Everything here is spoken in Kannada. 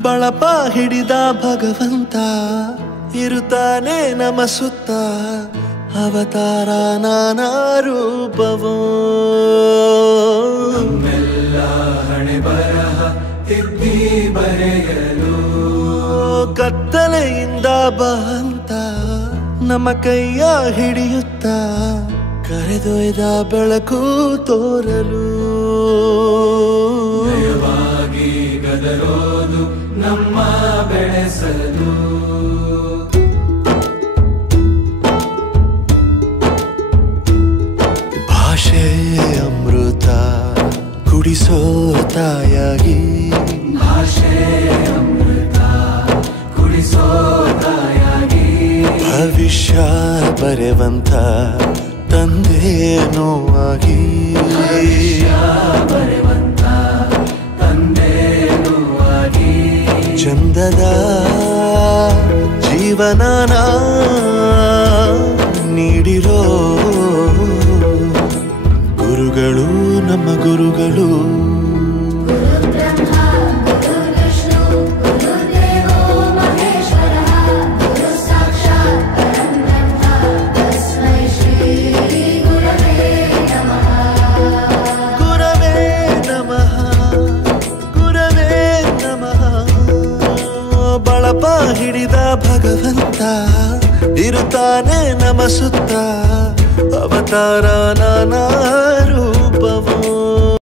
ಬಳಪ ಹಿಡಿದ ಭಗವಂತ ಇರುತ್ತಾನೆ ನಮ ಸುತ್ತ ಅವತಾರ ನಾನಾ ರೂಪವೋ ನಮ್ಮೆಲ್ಲ ಹಣೆ ಬರಹ ತಿದ್ದಿ ಬರೆಯಲು ಕತ್ತಲೆಯಿಂದ ಬಂತ ನಮ್ಮ ಕೈಯ ಹಿಡಿಯುತ್ತ ಕರೆದೊಯ್ದ ಬೆಳಕು ತೋರಲು ನಯವಾಗಿ ಗದರೋದು ನಮ್ಮ ಬೆಳೆಸಲು ಭಾಷೆ ಅಮೃತ ಕುಡಿಸೋ ತಾಯಾಗಿ ಭಾಷೆ ಅಮೃತ ಕುಡಿಸೋ ತಾಯಾಗಿ ಭವಿಷ್ಯ ಬರೆವಂತ ತಂದೇನೋ ಆಗಿ ಬರೆವಂತ ತಂದೇನೂ ಆಗಿ ಚಂದದ ಜೀವನನ ನೀಡಿರೋ ಗುರುಗಳು ನಮ್ಮ ಗುರುಗಳು ಬಳಪ ಹಿಡಿದ ಭಗವಂತ ಇರುತ್ತಾನೆ ನಮ ಸುತ್ತ ಅವತಾರ ನಾನಾ ರೂಪವೋ